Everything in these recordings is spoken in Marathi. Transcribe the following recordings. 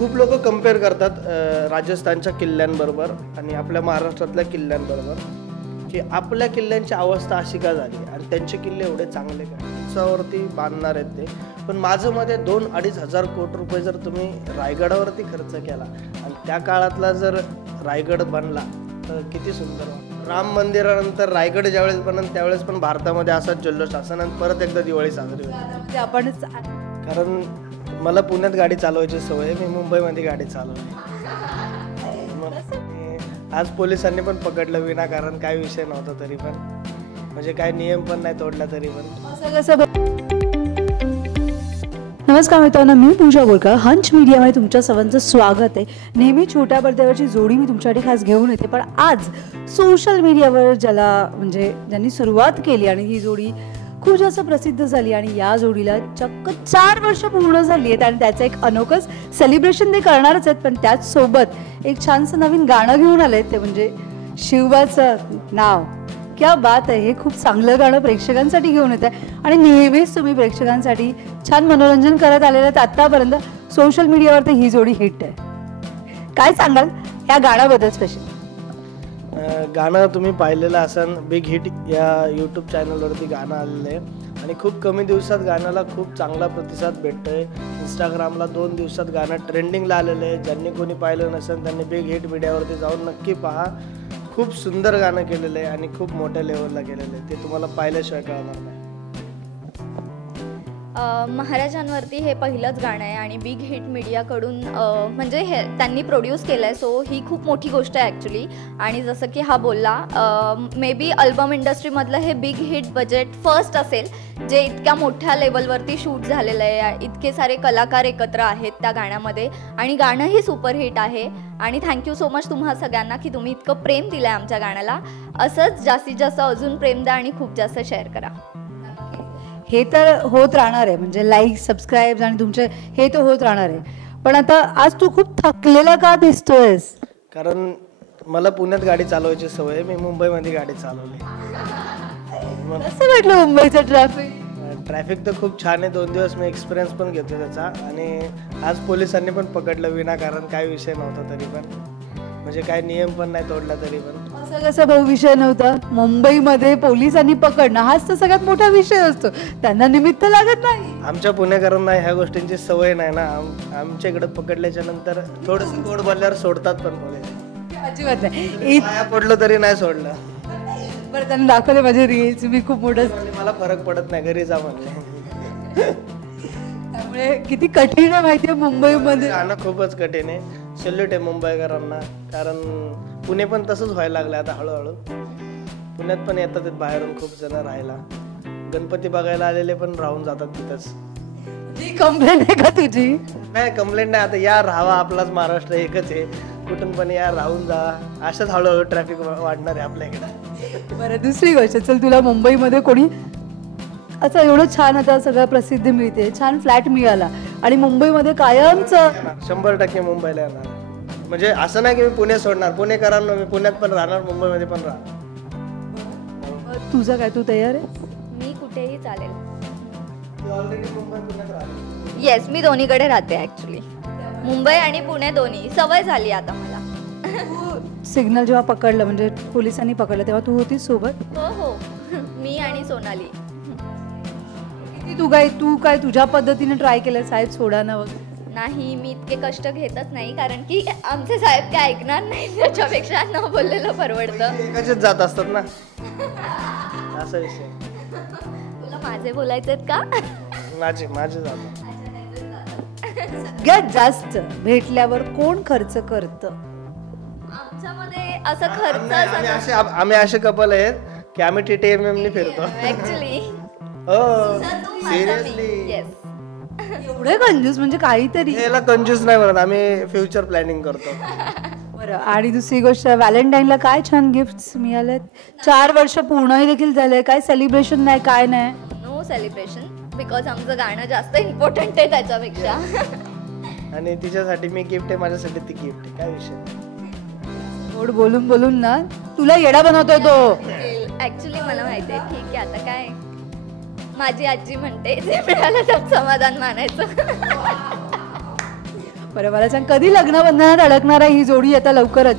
खूप लोक कंपेअर करतात राजस्थानच्या किल्ल्यांबरोबर आणि आपल्या महाराष्ट्रातल्या किल्ल्यांबरोबर, की आपल्या किल्ल्यांची अवस्था अशी का झाली आणि त्यांचे किल्ले एवढे चांगले का, त्याच्यावरती बांधणार आहेत ते. पण माझं मध्ये 2-2.5 हजार कोटी रुपये जर तुम्ही रायगडावरती खर्च केला आणि त्या काळातला जर रायगड बनला तर किती सुंदर. राम मंदिरानंतर रायगड ज्यावेळेस बनन त्यावेळेस पण भारतामध्ये असाच जल्लोष असेल आणि परत एकदा दिवाळी साजरी होईल. आपण कारण मला पुण्यात गाडी चालवायची सवय, मी मुंबईमध्ये गाडी चालवली. आज पोलिसांनी पण पकडलं विनाकारण, काय विषय नव्हता तरी पण, म्हणजे काय नियम पण नाही तोडला तरी पण. असं कसं. नमस्कार मित्रांनो, मी पूजा गोलकर. हंच मीडियामध्ये तुमच्या सर्वांचं स्वागत आहे. नेहमी छोट्या पडद्यावरची जोडी मी तुमच्यासाठी खास घेऊन येते, पण आज सोशल मीडियावर ज्यांनी सुरुवात केली आणि ही जोडी खूप जास्त प्रसिद्ध झाली आणि या जोडीला चक्क 4 वर्ष पूर्ण झाली आहेत आणि त्याचं एक अनोखंच सेलिब्रेशन ते करणारच आहेत. पण त्याचसोबत एक छानसं नवीन गाणं घेऊन आलंय, ते म्हणजे शिवबाचं नाव. क्या बात आहे. हे खूप चांगलं गाणं प्रेक्षकांसाठी घेऊन येत आहे आणि नेहमीच तुम्ही प्रेक्षकांसाठी छान मनोरंजन करत आलेलं आहेत आत्तापर्यंत. सोशल मीडियावरती ही जोडी हिट आहे. काय सांगाल या गाण्याबद्दल स्पेशल? गाणं तुम्ही पाहिलेलं असाल, बिग हिट या यूट्यूब चॅनलवरती गाणं आलेलं आहे आणि खूप कमी दिवसात गाण्याला खूप चांगला प्रतिसाद भेटतोय. इंस्टाग्रामला 2 दिवसात गाणं ट्रेंडिंगला आलेलं आहे. ज्यांनी कोणी पाहिलं नसेल त्यांनी बिग हिट मीडियावरती जाऊन नक्की पहा. खूप सुंदर गाणं केलेलं आहे आणि खूप मोठ्या लेवलला केलेलं आहे, ते तुम्हाला पाहिल्याशिवाय कळणार नाही. महाराजांवरती हे पहिलंच गाणं आहे आणि बिग हिट मीडियाकडून म्हणजे हे त्यांनी प्रोड्यूस केलं आहे, सो ही खूप मोठी गोष्ट आहे ॲक्च्युली. आणि जसं की हा बोलला, मे बी अल्बम इंडस्ट्रीमधलं हे बिग हिट बजेट फर्स्ट असेल जे इतक्या मोठ्या लेवलवरती शूट झालेलं आहे. इतके सारे कलाकार एकत्र आहेत त्या गाण्यामध्ये आणि गाणंही सुपरहिट आहे. आणि थँक्यू सो मच तुम्हा सगळ्यांना की तुम्ही इतकं प्रेम दिलं आहे आमच्या गाण्याला. असंच जास्तीत जास्त अजून प्रेम द्या आणि खूप जास्त शेअर करा. हे तर होत राहणार आहे, म्हणजे लाईक, सबस्क्राईब आणि तुमचे हे तर होत राहणार आहे. पण आता आज तू खूप थकलेला का दिसतोयस? कारण मला पुण्यात गाडी चालवायची सवय, मी मुंबईमध्ये गाडी चालवली. कसं वाटलं मुंबईचं ट्रॅफिक? ट्रॅफिक तर खूप छान आहे. 2 दिवस मी एक्सपिरियन्स पण घेतो त्याचा आणि आज पोलिसांनी पण पकडलं विनाकारण, काय विषय नव्हता तरी पण, म्हणजे काय नियम पण नाही तोडला तरी पण. असं कसं भाऊ विषय नव्हता? मुंबईमध्ये पोलिसांनी पकडणं हाच तर सगळ्यात मोठा विषय असतो, त्यांना निमित्त लागत नाही. आमच्या पुणेकरांना ह्या गोष्टींची सवय नाही ना. आमच्या इकडे पकडल्याच्या नंतर थोडंसं गोड बोलल्यावर सोडतात पण पोलीस. अजिबात नाही. पडलं तरी नाही सोडलं. बरं, त्यांना दाखवले माझे रील्स, मी खूप मोठं, मला फरक पडत नाही, घरी जा म्हणले. त्यामुळे किती कठीण आहे माहितीये मुंबईमध्ये राहणं, खूपच कठीण आहे. सल्यूट आहे मुंबईकरांना, कारण पुणे पण तसंच व्हायला लागलं आता हळूहळू. पुण्यात पण येतात बाहेरून खूप जण राहायला. गणपती बघायला आलेले पण राहून जातात तिथंच. ही कंप्लेंट आहे का तुझी? नाही, कंप्लेंट नाही. आता या राहावा, आपलाच महाराष्ट्र एकच आहे, कुठून पण या राहून जा. अशाच हळूहळू ट्रॅफिक वाढणार आहे आपल्या इकडे. बरं, दुसरी गोष्ट, चल तुला मुंबईमध्ये कोणी असं एवढं छान आता सगळं प्रसिद्धी मिळते, छान फ्लॅट मिळाला आणि मुंबईमध्ये कायमचं 100% मुंबईला येणार. म्हणजे असं नाही की मी पुणे सोडणार, पुणेकरांना मी पुण्यात पण राहणार, मुंबईमध्ये पण राहणार. तुझं काय, तू तयार आहे? मी कुठेही चालेल. ऑलरेडी मुंबई पुण्यात राहते. येस, मी दोन्हीकडे राहते ॲक्च्युली. मुंबई आणि पुणे दोन्ही सवय झाली आता मला. सिग्नल जेव्हा पकडलं, म्हणजे पोलिसांनी पकडलं, तेव्हा तू होतीस सोबत? हो, मी आणि सोनाली. तू काय तुझ्या पद्धतीने ट्राय केलं साहेब सोडाना वगैरे? नाही, मी इतके कष्ट घेतच नाही, कारण की आमचे साहेब काय ऐकणार नाही, त्याच्यापेक्षा न बोललेलं परवडतं. एकाचेच जात असतात ना, असा विषय. तुला माझे बोलायचे आहेत का? माझे जातात. सगळ्यात जास्त भेटल्यावर कोण खर्च करतं? आमच्यामध्ये असं खर्च, आम्ही असे कपल आहेत की आम्ही TTMM ने फिरतो ऍक्च्युली. सिरियसली. येस. एवढे कंजूस, म्हणजे काहीतरी. याला कंजूस नाही म्हणत, आम्ही फ्युचर प्लॅनिंग करतो. बरं, आणि दुसरी गोष्ट, व्हॅलेंटाईनला काय छान गिफ्ट्स मिळालेत. 4 वर्ष पूर्णही देखील झाले, काय सेलिब्रेशन नाही, काय नाही? नो सेलिब्रेशन, बिकॉज आमचं गाणं जास्त इम्पॉर्टंट आहे त्याच्यापेक्षा. आणि तिच्यासाठी मी गिफ्ट आहे, माझ्यासाठी ती गिफ्ट आहे, काय विषय. गोड बोलून बोलून ना तुला येडा बनवतोय तो. ऍक्च्युली मला माहिती आहे. ठीक आहे, आता काय, माझी आजी म्हणते जे मिळालं तर समाधान मानायचं. बरं, मला सांग, कधी लग्नबंधनात अडकणार आहे ही जोडी आता लवकरच?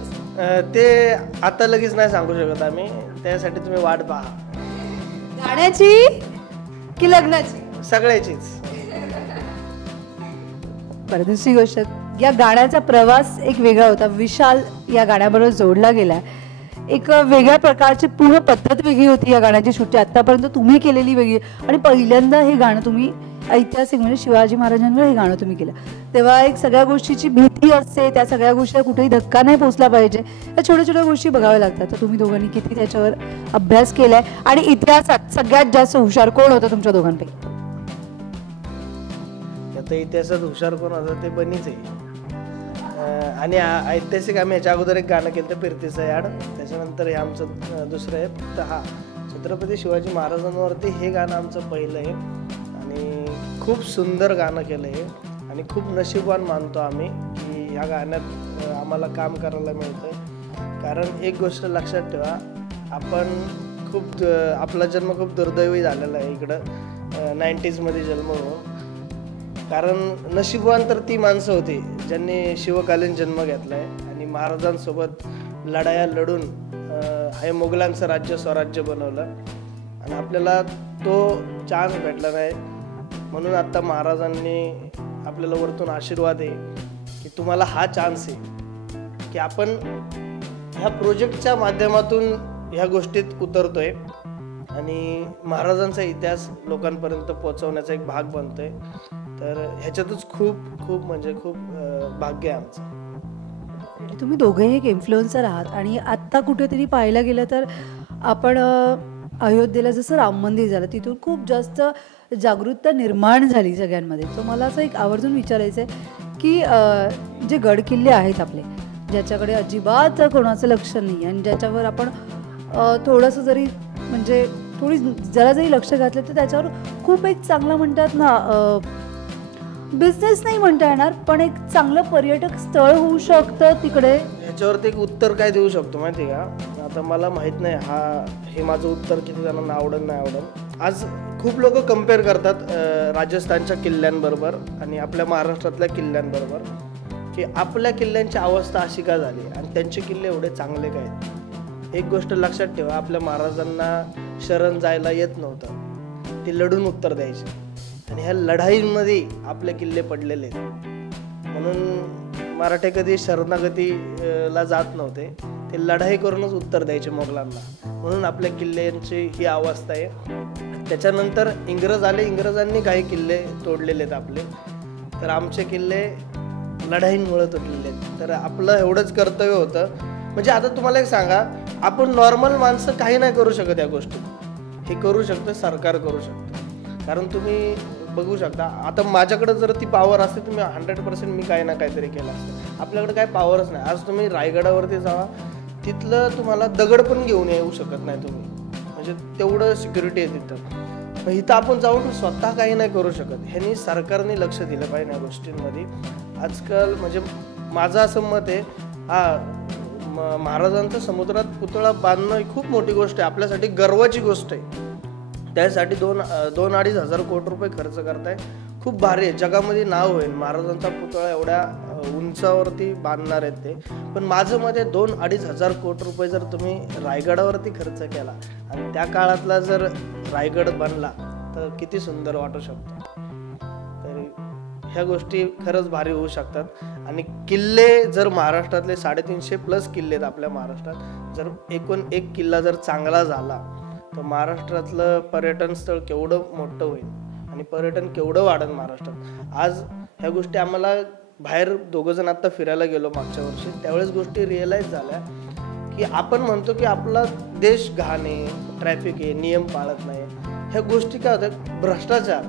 ते आता लगेच नाही सांगू शकत आम्ही, त्यासाठी तुम्ही वाट पहा. गाण्याची की लग्नाची? सगळ्याचीच. बरं, दुसरी गोष्ट, या गाण्याचा प्रवास एक वेगळा होता. विशाल या गाण्याबरोबर जोडला गेलाय. एक वेगळ्या प्रकारची पूर्ण पद्धत वेगळी होती या गाण्याची शूटची. आतापर्यंत तुम्ही केलेली वेगळी, आणि पहिल्यांदा हे गाणं तुम्ही ऐतिहासिक म्हणजे शिवाजी महाराजांवर हे गाणं तुम्ही केलं, तेव्हा एक सगळ्या गोष्टीची भीती असते, त्या सगळ्या गोष्टीला कुठेही धक्का नाही पोचला पाहिजे, या छोट्या छोट्या गोष्टी बघाव्या लागतात. तर तुम्ही दोघांनी किती त्याच्यावर अभ्यास केलाय, आणि इतिहासात सगळ्यात जास्त हुशार कोण होतं तुमच्या दोघांपैकी? आता इतिहासात हुशार कोण होतं ते बनीच आहे. आणि ऐतिहासिक आम्ही ह्याच्या अगोदर एक गाणं केलं होतं फिरतीचं याड, त्याच्यानंतर हे आमचं दुसरं आहे. तर हा छत्रपती शिवाजी महाराजांवरती हे गाणं आमचं पहिलं आहे, आणि खूप सुंदर गाणं केलं आहे, आणि खूप नशीबवान मानतो आम्ही की ह्या गाण्यात आम्हाला काम करायला मिळतं. कारण एक गोष्ट लक्षात ठेवा, आपण आपला जन्म खूप दुर्दैवी झालेला आहे इकडं 90sमध्ये जन्म होऊन. कारण नशीबवान तर ती माणसं होती ज्यांनी शिवकालीन जन्म घेतला आहे आणि महाराजांसोबत लढाया लढून हे मोगलांचं राज्य स्वराज्य बनवलं, आणि आपल्याला तो चान्स भेटला नाही. म्हणून आता महाराजांनी आपल्याला वरतून आशीर्वाद आहे की तुम्हाला हा चान्स आहे की आपण ह्या प्रोजेक्टच्या माध्यमातून ह्या गोष्टीत उतरतोय आणि महाराजांचा इतिहास लोकांपर्यंत पोहोचवण्याचा एक भाग बनतोय. तर ह्याच्यातच खूप खूप म्हणजे खूप भाग्य आहे आमचं. तुम्ही दोघेही एक इन्फ्लुएन्सर आहात, आणि आत्ता कुठेतरी पाहायला गेलं तर आपण अयोध्येला जसं राम मंदिर झालं तिथून खूप जास्त जागरूकता निर्माण झाली सगळ्यांमध्ये. तर मला असं एक आवर्जून विचारायचं आहे की जे गड किल्ले आहेत आपले, ज्याच्याकडे अजिबात कोणाचं लक्ष नाही, आणि ज्याच्यावर आपण थोडंसं जरी म्हणजे जरा जरी लक्ष घातलं तर त्याच्यावर खूप एक चांगलं म्हणतात ना, बिझनेस नाही म्हणता येणार, पण एक चांगलं पर्यटक स्थळ होऊ शकतं तिकडे. ह्याच्यावरती एक उत्तर काय देऊ शकतो माहिती का? आता मला माहित नाही हे माझं उत्तर किती जणांना आवडत नाही आवडत. आज खूप लोक कम्पेअर करतात राजस्थानच्या किल्ल्यांबरोबर आणि आपल्या महाराष्ट्रातल्या किल्ल्यांबरोबर, की आपल्या किल्ल्यांची अवस्था अशी का झाली आणि त्यांचे किल्ले एवढे चांगले काय. एक गोष्ट लक्षात ठेवा, आपल्या महाराजांना शरण जायला येत नव्हतं, ते लढून उत्तर द्यायचे, आणि ह्या लढाईंमध्ये आपले किल्ले पडलेले आहेत. म्हणून मराठे कधी शरणागतीला जात नव्हते, ते लढाई करूनच उत्तर द्यायचे मोगलांना. म्हणून आपल्या किल्ल्यांची ही अवस्था आहे. त्याच्यानंतर इंग्रज आले, इंग्रजांनी काही किल्ले तोडलेले आहेत आपले, तर आमचे किल्ले लढाईंमुळे तुटलेले आहेत. तर आपलं एवढंच कर्तव्य होतं. म्हणजे आता तुम्हाला एक सांगा, आपण नॉर्मल माणसं काही नाही करू शकत या गोष्टी, हे करू शकतं सरकार करू शकतं. कारण तुम्ही बघू शकता, आता माझ्याकडे जर ती पॉवर असते तर मी 100% मी काही ना काहीतरी केलं असतं. आपल्याकडे काही पॉवरच नाही. आज तुम्ही रायगडावरती जावा, तिथलं तुम्हाला दगड पण घेऊन येऊ शकत नाही तुम्ही, म्हणजे तेवढं सिक्युरिटी आहे तिथं. इथं आपण जाऊन स्वतः काही नाही करू शकत. ह्यांनी सरकारने लक्ष दिलं पाहिजे या गोष्टींमध्ये. आजकाल म्हणजे माझं असं मत आहे, महाराजांचा समुद्रात पुतळा बांधणं ही खूप मोठी गोष्ट आहे, आपल्यासाठी गर्वाची गोष्ट आहे. त्यासाठी 2-2.5 हजार कोटी रुपये खर्च करताय, खूप भारी आहे. जगामध्ये नाव होईल महाराजांचा पुतळा एवढ्या उंचावरती बांधणार आहेत ते. पण माझं मत आहे 2-2.5 हजार कोटी रुपये जर तुम्ही रायगडावरती खर्च केला आणि त्या काळातला जर रायगड बनला तर किती सुंदर वाटू शकतो. तरी ह्या गोष्टी खरंच भारी होऊ शकतात. आणि किल्ले जर महाराष्ट्रातले 350+ किल्ले आहेत आपल्या महाराष्ट्रात, जर एक किल्ला जर चांगला झाला तर महाराष्ट्रातलं पर्यटन स्थळ केवढं मोठं होईल आणि पर्यटन केवढं वाढेल महाराष्ट्रात. आज ह्या गोष्टी आम्हाला बाहेर दोघंजण आत्ता फिरायला गेलो मागच्या वर्षी, त्यावेळेस गोष्टी रिअलाईज झाल्या की आपण म्हणतो की आपला देश घाण आहे, ट्रॅफिक आहे, नियम पाळत नाही. ह्या गोष्टी काय होतात, भ्रष्टाचार.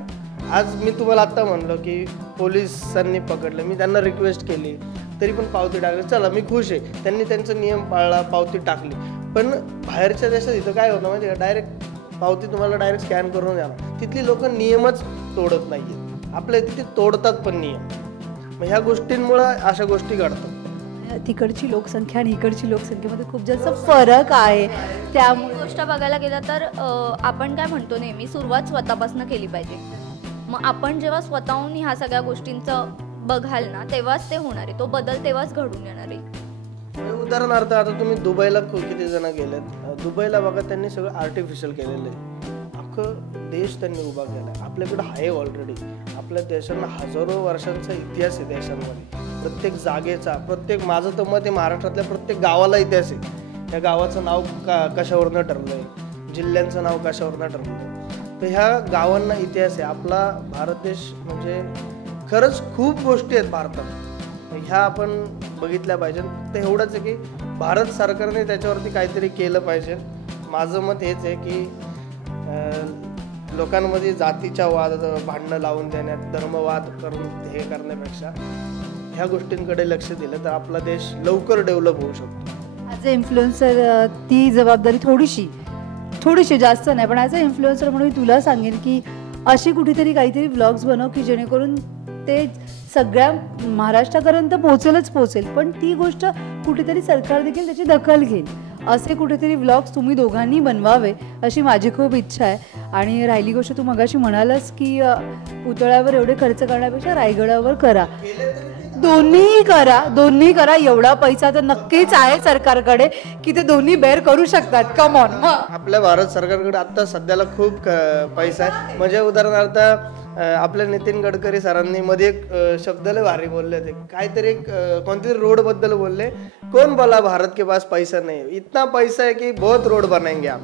आज मी तुम्हाला आत्ता म्हणलो की पोलिसांनी पकडलं, मी त्यांना रिक्वेस्ट केली तरी पण पावती टाकली, चला मी खुश आहे, त्यांनी त्यांचा नियम पाळला, पावती टाकली. पण बाहेरच्या देशात इथं काय होतं माहिती का, डायरेक्ट पावती तुम्हाला डायरेक्ट स्कॅन करून द्यावा. तिथली लोक नियमच तोडत नाही आहेत, आपल्या तिथे तोडतात पण नियम. मग ह्या गोष्टींमुळे अशा गोष्टी घडतात. तिकडची लोकसंख्या आणि इकडची लोकसंख्येमध्ये खूप जास्त फरक आहे. त्यामुळे गोष्ट बघायला गेलं तर आपण काय म्हणतो, नेहमी सुरुवात स्वतःपासून केली पाहिजे. मग आपण जेव्हा स्वतःहून ह्या सगळ्या गोष्टींचं बघाल ना तेव्हाच ते होणार आहे, तो बदल तेव्हाच घडून येणार आहे. उदाहरणार्थ आता तुम्ही दुबईला किती जण गेलेत, दुबईला बघा त्यांनी सगळं आर्टिफिशियल केलेलं आहे, अख्खं देश त्यांनी उभा केला आहे. आपल्याकडं आहे ऑलरेडी, आपल्या देशांना हजारो वर्षांचा इतिहास आहे देशांमध्ये, प्रत्येक जागेचा, प्रत्येक, माझं तर मत आहे महाराष्ट्रातल्या प्रत्येक गावाला इतिहास आहे. या गावाचं नाव कशावरनं ठरलं आहे, जिल्ह्यांचं नाव कशावरनं ठरलं आहे, तर ह्या गावांना इतिहास आहे. आपला भारत देश म्हणजे खरंच खूप गोष्टी आहेत भारतात, ह्या आपण बघितल्या पाहिजे. तर एवढंच आहे की भारत सरकारने त्याच्यावरती काहीतरी केलं पाहिजे. माझं मत हेच आहे की लोकांमध्ये जातीच्या वाद भांडणं लावून देण्यात, धर्मवाद करून हे करण्यापेक्षा ह्या गोष्टींकडे लक्ष दिलं तर आपला देश लवकर डेव्हलप होऊ शकतो. ॲज अ इन्फ्लुएन्सर ती जबाबदारी थोडीशी जास्त नाही, पण ॲज अ इन्फ्लुएन्सर म्हणून तुला सांगेन की अशी कुठेतरी काहीतरी व्लॉग्स बनव की जेणेकरून ते सगळ्या महाराष्ट्रापर्यंत पोहोचेल, पण ती गोष्ट कुठेतरी सरकार देखील त्याची दखल घेईल. असे कुठेतरी व्लॉग्स तुम्ही दोघांनी बनवावे अशी माझी खूप इच्छा आहे. आणि राहिली गोष्ट तू मगाशी म्हणालास की पुतळ्यावर एवढे खर्च करण्यापेक्षा रायगडावर करा, दोन्ही करा. एवढा पैसा तर नक्कीच आहे सरकारकडे की ते दोन्ही बेअर करू शकतात. कम ऑन, आपल्या भारत सरकारकडे आता सध्याला खूप पैसा आहे. म्हणजे उदाहरणार्थ आपल्या नितीन गडकरी सरांनी मध्ये एक शब्द लय भारी बोलले होते, काहीतरी एक कोणत्यातरी रोड बद्दल बोलले, कोण बोला भारत के पास पैसा नाही, इतना पैसा है की बहुत रोड बनाएंगे आप.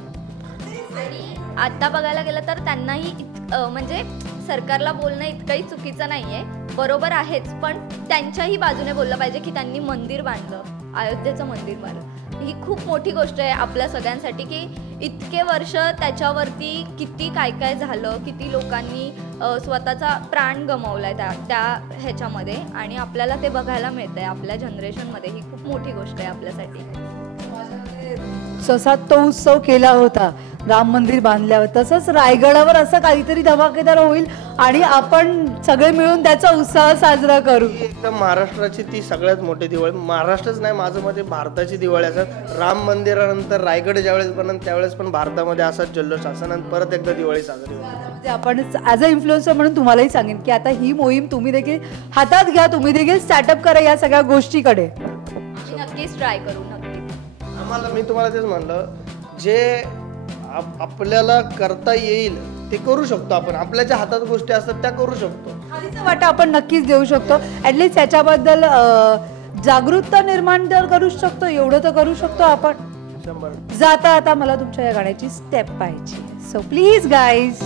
आता बघायला गेलं तर त्यांनाही म्हणजे सरकारला बोलणं इतकंही चुकीचं नाहीये, बरोबर आहेच, पण त्यांच्याही बाजूने बोललं पाहिजे की त्यांनी मंदिर बांधलं, अयोध्येचं मंदिर बांधलं. ही खूप मोठी गोष्ट आहे आपल्या सगळ्यांसाठी की इतके वर्ष त्याच्यावरती किती काय काय झालं, किती लोकांनी स्वतःचा प्राण गमावलाय त्या ह्याच्यामध्ये, आणि आपल्याला ते बघायला मिळतंय आपल्या जनरेशनमध्ये. ही खूप मोठी गोष्ट आहे आपल्यासाठी. जसा तो उत्सव केला होता राम मंदिर बांधल्यावर, तसंच रायगडावर असं काहीतरी धमाकेदार होईल आणि आपण सगळे मिळून त्याचा उत्साह साजरा करू. एकदम महाराष्ट्राची ती सगळ्यात मोठी दिवाळी, महाराष्ट्रच नाही माझं मते भारताची दिवाळी असं. राम मंदिरानंतर रायगड ज्यावेळेस बनन त्यावेळेस पण भारतामध्ये असाच जल्लोष असेल आणि परत एकदा दिवाळी साजरी होईल. आपण ॲज अ इन्फ्लुएन्सर म्हणून तुम्हालाही सांगेन की आता ही मोहीम तुम्ही देखील हातात घ्या, तुम्ही देखील स्टार्टअप करा या सगळ्या गोष्टीकडे. नक्कीच ट्राय करू, नक्कीच. आम्हाला, मी तुम्हाला तेच म्हणलं, जे आपल्याला करता येईल ते करू शकतो आपण, आपल्याच्या हातात गोष्टी असतात त्या करू शकतो. खालीचा वाटा आपण नक्कीच देऊ शकतो, ॲटलिस्ट त्याच्याबद्दल जागरूकता निर्माण तर करू शकतो, एवढं तर करू शकतो आपण. 100. जाता आता मला तुमच्या या गाण्याची स्टेप पाहिजे, सो प्लीज गाईज.